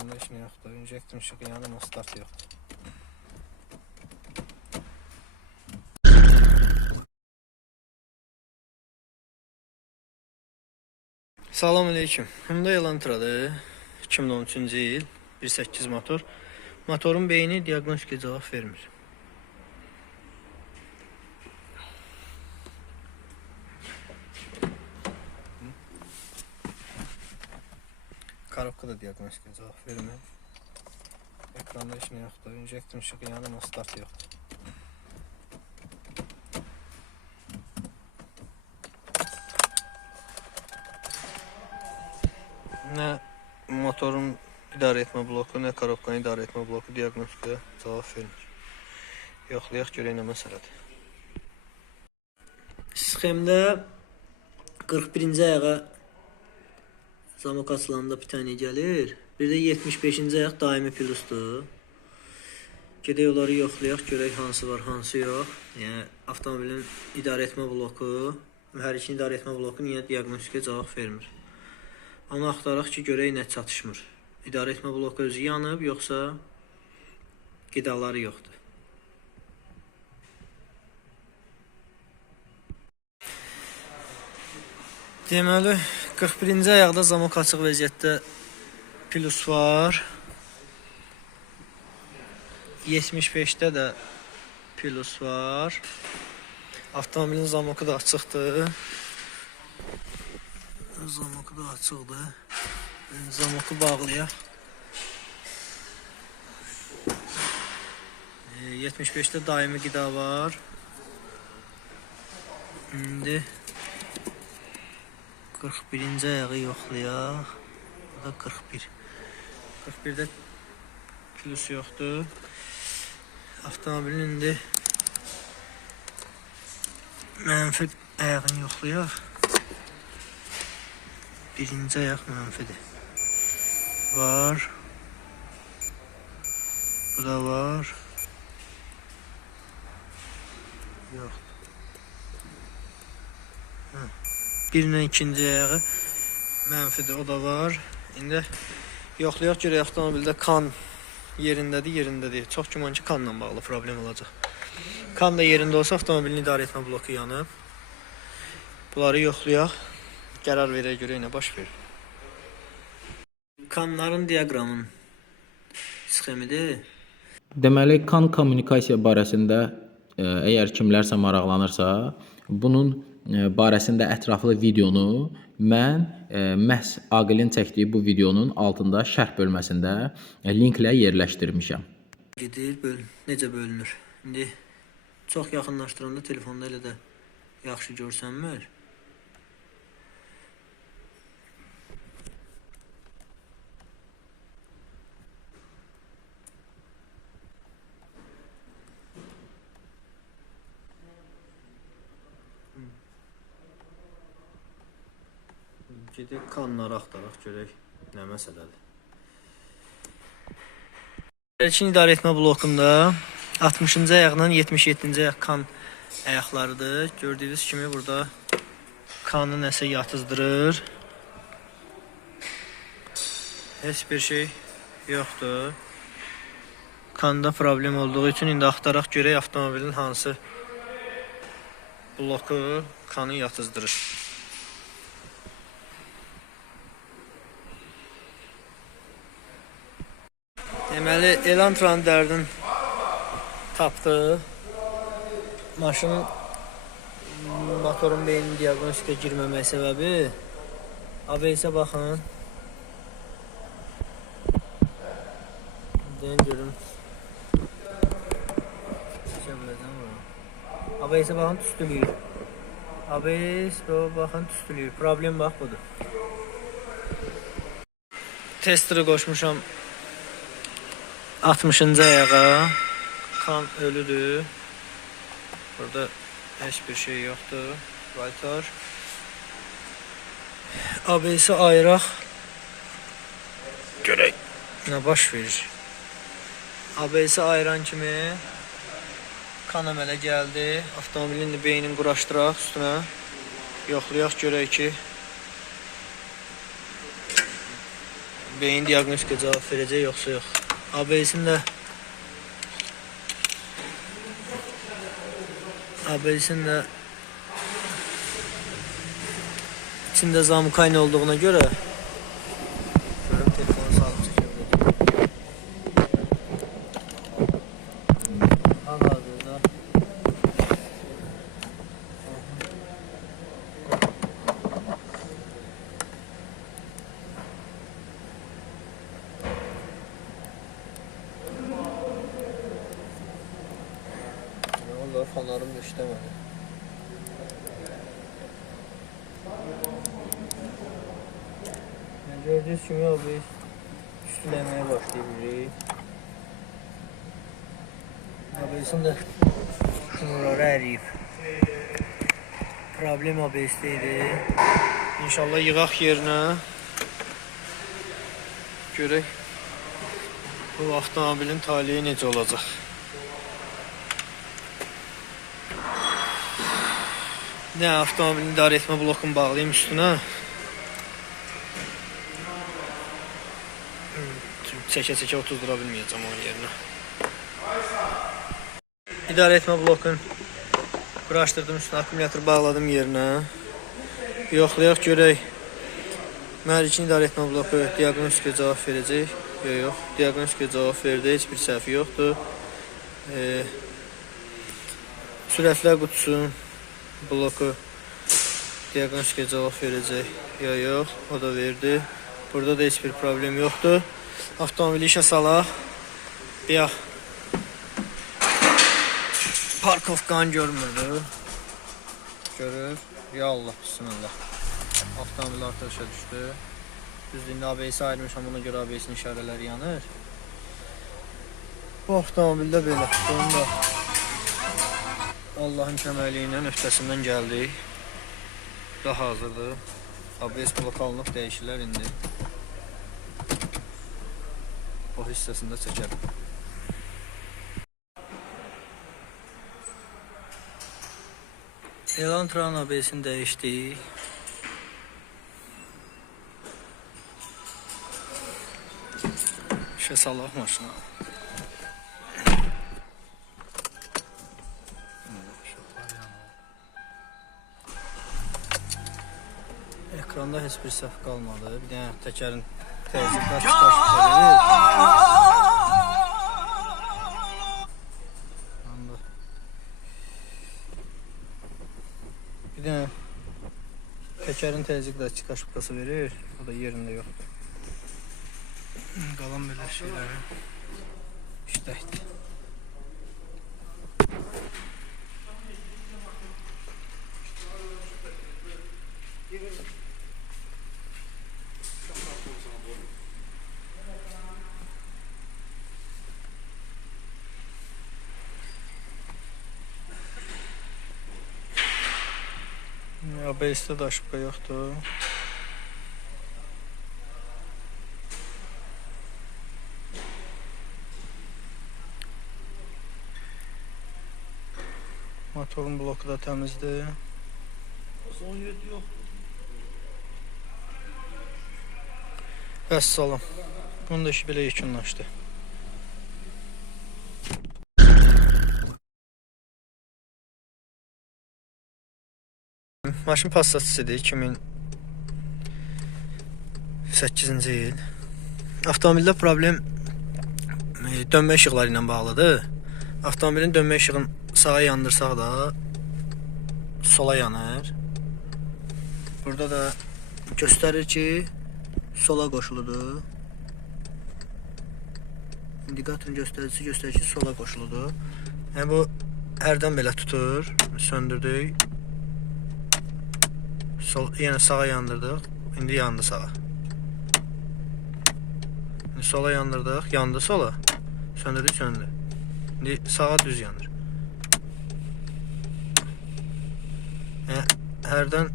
Ekranda heç nə yoxdur. İnjektor işığı yanır, amma start yoxdur. Salam aleyküm. Hyundai Elantra'dır. 2013-cü il. 1.8 motor. Motorun beyni diagnostikaya cavab vermir. Korobka da diagnostikaya cavab vermir. Ekranda heç nə yoxdur. İnjektor işığı yanır, amma start yoxdur. Nə motorun idarə etmə bloku, nə korobkanın idarə etmə bloku diagnostikaya cavab vermir. Yoxlayaq görək nə məsələdir. Sxemdə 41-ci ayağa zamok açılanda bir tane gəlir. Bir də 75-ci ayaq daimi plusdur. Gedək onları yoxlayaq görək hansı var, hansı yox. Yəni avtomobilin idarə etmə bloku, mühərrikin idarə etmə bloku niyə diagnostikaya cavab vermir? Onu axtaraq ki, görək nə çatışmır. İdarə etmə bloku özü yanıb, yoxsa qidaları yoxdur. Deməli, 41-ci ayaqda zamok açıq vəziyyətdə plus var. 75-də də plus var. Avtomobilin zamoku da açıqdır. Zamoku da açıqdır. Zamoku bağlayaq. 75-də daimi qida var. İndi 41-ci ayağı yoxlayaq. Bu da 41. 41-də plus yoxdur. Avtomobilin indi mənfi ayağını yoxlayaq. Birinci ayaq mənfidir. Var. Bu da var. Yoxdur. Birinin ikinci ayağı mənfidir, o da var. İndi yoxlayaq görək avtomobildə kan yerindədir, yerindədir. Çox güman ki, kanla bağlı problem olacaq. Kan da yerində olsa avtomobilin idarə etmə bloku yanıb. Bunları yoxlayaq, qərar verək görək nə baş verir. Kanların diaqramın sxemidir. Deməli, kan kommunikasiya barəsində əgər kimlərsə maraqlanırsa, bunun barəsində ətraflı videonu mən məhz Aqilin çəkdiyi bu videonun altında şərh bölməsində linklə yerləşdirmişəm. Gedir, necə bölünür? İndi çox yaxınlaşdıranda telefonda elə də yaxşı görsənmir. Gedək kanları axtaraq görək nə məsələdir. İlkin idarə etmə blokunda 60-cı ayaqdan 77-ci ayaq kan ayaqlarıdır. Gördüyünüz kimi burada kanı nəsə yatızdırır. Heç bir şey yoxdur. Kanda problem olduğu üçün indi axtaraq görək avtomobilin hansı bloku kanı yatızdırır. Deməli, Elantranın dərdini tapdı. Maşının motorun beyninin diagnostikaya girməmək səbəbi ABS-ə baxın. Deyin görün. ABS-ə baxın, tüstülüyür. ABS baxın, tüstülüyür. Problem bax budur. Testeri qoşmuşam 60-cı ayağa. Kan ölüdür. Burada heç bir şey yoxdur. Qaytar. ABS-i ayıraq. Görək nə baş verir. ABS-i ayıran kimi kan əmələ gəldi. Avtomobilin beynini quraşdıraq üstünə. Yoxlayaq görək ki beyin diaqnostika cavab verəcək yoxsa yox. ABS-in də içində zamukayna olduğuna görə görüm telefonu salıb çəkə hal-hazırda fanlarım da işləmədi. Gördüyünüz kimi biz üstüləməyə başlayabilirik. ABS-in də şunları əriyib. Problem ABS-də idi. İnşallah yığaq yerinə. Görək bu avtomobilin taliyi necə olacaq. Ne avtomobilin idarə etmə blokunu bağlayayım üstünə. Çəkə-çəkə oturdura bilməyəcəm onun yerinə. İdarə etmə blokunu quraşdırdım üstünə, akkumulyator bağladım yerinə. Yoxlayaq görək. Mühərrikin idarə etmə bloku diaqnostika cavab verəcək. Yox, diaqnostika cavab verdi, heç bir səhvi yoxdur. Sürətlər qutusunun bloku diaqnostika cavab verəcək. Yox, o da verdi. Burada da heç bir problem yoxdur. Avtomobili işə salaq. Bayaq parkovkanı görmürdü. Görür. Ya Allah, bismillah. Avtomobil artırışa düşdü. Düzdür, ABS-i ayırmışam, buna görə ABS-in işarələri yanır. Bu avtomobildə belə. Bunun da Allahın köməkliyi ilə öhdəsindən gəldik. Daha hazırdır. ABS blok alınıb dəyişilər indi. O hissəsində çəkəlim. Elantra'nın ABS-ini dəyişdik. İşə salaq maşına. Ekranda heç bir səhv qalmadı. Bir dənə təkərin təzyiqlər çıxarışdırılır. Bir dənə təkərin təzyiqlər çıxarışdırılması verir. O da yerində yoxdur. Qalan belə şeyləri işləkdir. ABS-də də aşıbqa yoxdur. Motorun bloku da təmizdir. Vəssalam. Bunun da işi belə yekunlaşdı. Maşın Passatçıdır, 2008-ci il. Avtomobildə problem dönmə işıqları ilə bağlıdır. Avtomobilin dönmə işığını sağa yandırsaq da sola yanır. Burada da göstərir ki, sola qoşuludur. İndikatorun göstəricisi göstərir ki, sola qoşuludur. Yəni bu hərdən belə tutur, söndürdük. Yenə sağa yandırdıq. İndi yandı sağa. İndi sola yandırdıq. Yandı sola. Söndürdük, söndü. İndi sağa düz yanır. Hərdən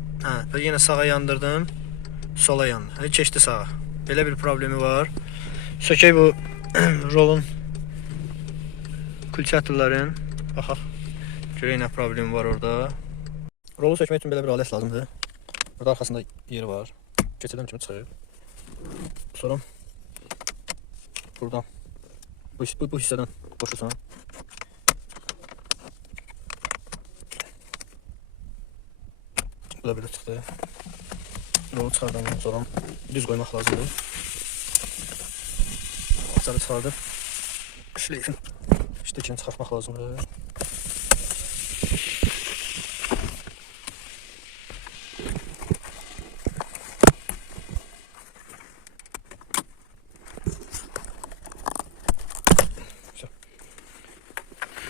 yenə sağa yandırdım. Sola yandı. Keçdi sağa. Belə bir problemi var. Sökək bu rolun kulçatorların. Baxaq. Görək nə problemi var orada. Rolu sökmək üçün belə bir alət lazımdır. Burada arxasında yeri var. Keçirdən kimi çıxır. Sonra buradan bu hissədən boşusan. Bu da belə çıxdı. Rolu çıxardandan sonra düz qoymaq lazımdır. Açarı çıxardır. Şleyfin üstəkini çıxartmaq lazımdır.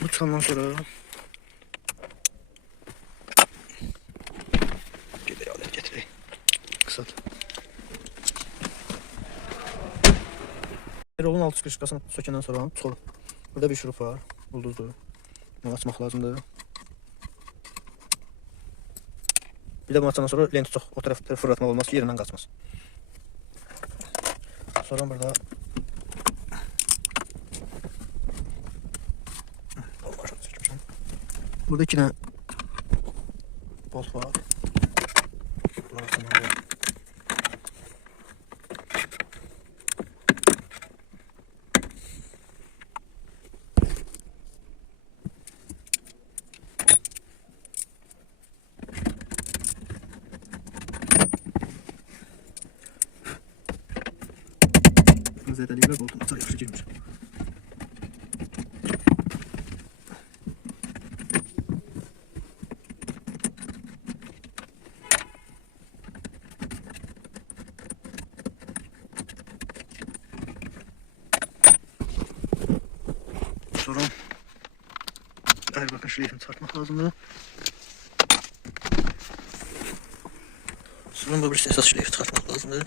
Bu çıxandan sonra gedək alət gətirək. Qısat. Rolun alt krişkasını sökəndən sonra çıxır. Burada bir şurup var. Ulduzdur. Bunu açmaq lazımdır. Bir də bunu açandan sonra lenti çox o tərəfdə fırlatmaq olmaz ki, yerindən qaçmaz. Sonra burada burada 2 dənə bolt var. Bunları açmalıyım. Zədəliyirlər, boltun açar yaxşı girmir. Sonra her bakın şleyfini çıkartmak lazımdır. Sonra bu bir esas şleyfi çıkartmak lazımdır.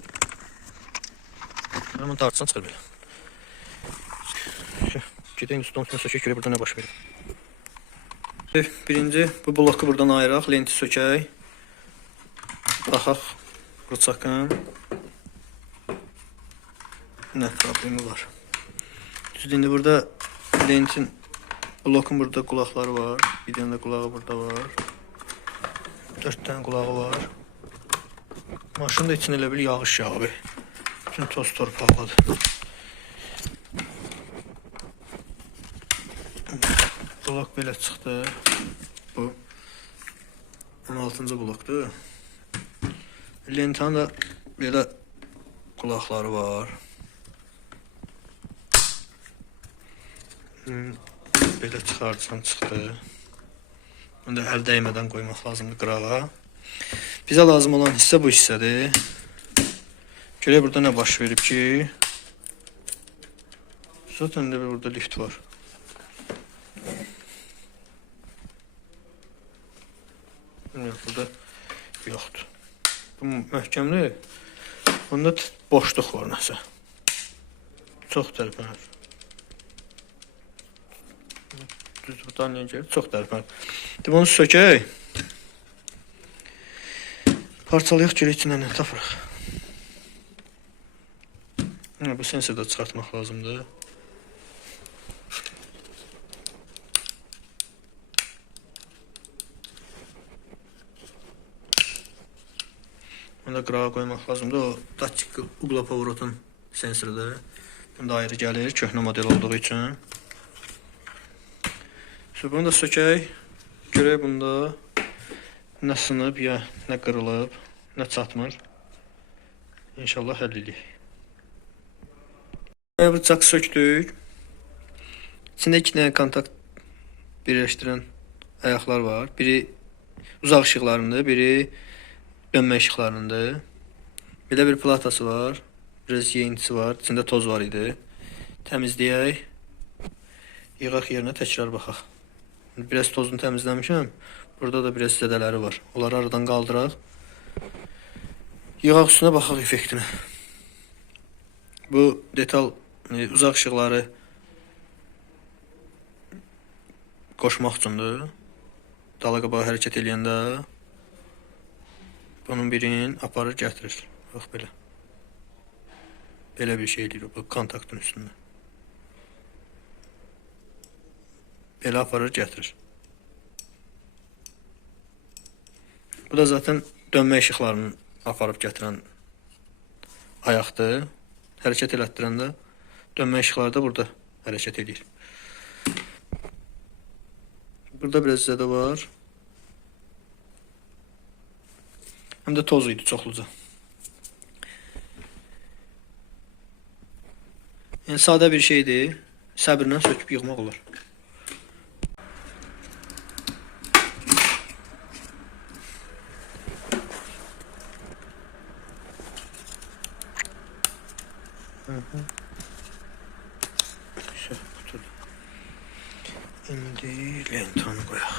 Sonra bunu dartsan çıxır belə. Gedək üstün üstünə sökək görə burada nə baş verir. Birinci bu bloku buradan ayıraq, lenti sökək. Baxaq rıçaqın nə problemi var. Düzdür, indi burada lentin blokun burada qulaqları var. Bir dənə də qulağı burada var. 4 dənə qulağı var. Maşın da için elə bil yağış yağıb. Bütün toz torpaqladı. Blok belə çıxdı. Bu 16-cı blokdur. Lentanın da belə qulaqları var. Belə çıxarsan çıxdı. Bunu da əl dəymədən qoymaq lazımdır qırağa. Bizə lazım olan hissə bu hissədir. Görək burada nə baş verib ki. Zaten də burada lift var. Yox, burada yoxdur. Bu möhkəmli. Bunda boşluq var nəsə. Çox tərpənir. Düz buradan niyə gəlir? Çox tərpənir. Bunu sökək. Parçalayıq, görək içindən nə tapırıq. Bu sensorda çıxartmaq lazımdır. Bunu da qırağa qoymaq lazımdır. O datik uqla pоворotun sensorudur. Bunda ayrı gəlir, köhnə model olduğu üçün. Bunu da sökək. Görək bunda nə sınıb, ya nə qırılıb, nə çatmır. İnşallah həll edək. Bıçaq söktük. İçində 2 dənə kontakt birləşdirən ayaqlar var. Biri uzaq işıqlarındır, biri dönmə işıqlarındır. Belə bir platası var. Biraz yeyintisi var. İçində toz var idi. Təmizləyək. Yığaq yerinə təkrar baxaq. Biraz tozunu təmizləmişəm. Burada da biraz zədələri var. Onları aradan qaldıraq. Yığaq üstünə baxaq effektinə. Bu detal uzaq işıqları qoşmaq üçündür. Dala qabağa hərəkət eləyəndə bunun birini aparır gətirir. Bax belə. Belə bir şey eləyir bu kontaktın üstündə. Belə aparır gətirir. Bu da zaten dönmə işıqlarını aparıb gətirən ayaqdır. Hərəkət elətdirəndə Dönmə işıqları da burada hərəkət edir. Burada biraz zədə var. Həm də toz idi çoxluca. Yəni sadə bir şeydir. Səbirlə söküb yığmaq olar. İndi lentanı qoyaq.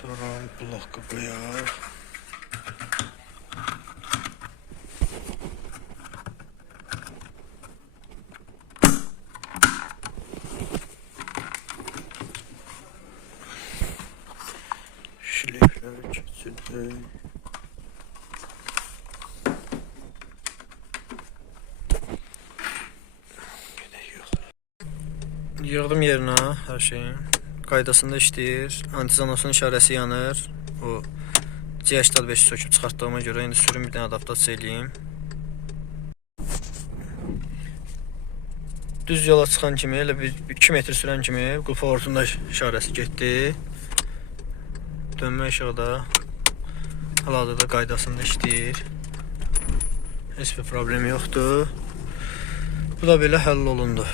Sonra blokku qoyaq. Şlifləri keçirdik. Yığdım yerinə hər şeyin. Qaydasında işləyir. Antizanosun işarəsi yanır. O C85 söküb çıxartdığıma görə indi sürüm bir dənə adaptasiya eləyim. Düz yola çıxan kimi, elə bir 2 metr sürən kimi qulp ortunda işarəsi getdi. Dönmə işığı da hal-hazırda qaydasında işləyir. Heç bir problem yoxdur. Bu da belə həll olundu.